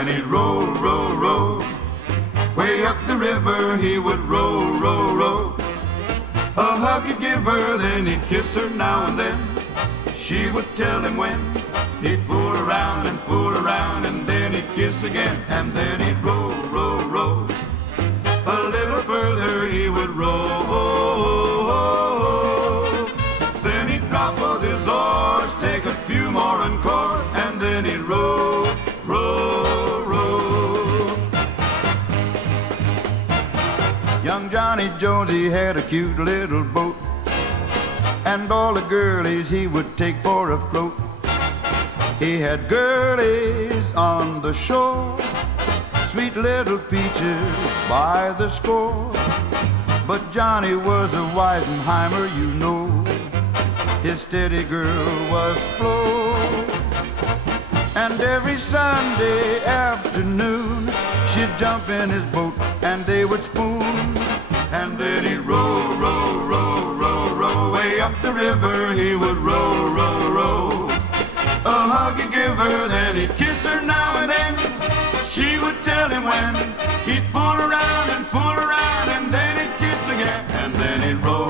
then he'd row, row, row. Way up the river he would row, row, row. A hug he'd give her, then he'd kiss her now and then. She would tell him when. He'd fool around, and then he'd kiss again. And then he'd row, row, row. A little further he would row. Then he'd drop both his oars, take a few more encore, and then he'd row, row, row. Young Johnny Jones, he had a cute little boat, and all the girlies he would take for a float. He had girlies on the shore, sweet little peaches by the score. But Johnny was a Weisenheimer, you know. His steady girl was Flo. And every Sunday afternoon she'd jump in his boat and they would spoon. And then he'd row, row, row, row, row. Way up the river he would row, row, row. A hug he'd give her, then he'd kiss her now and then. She would tell him when. He'd fool around, and then he'd kiss again. And then he'd roll.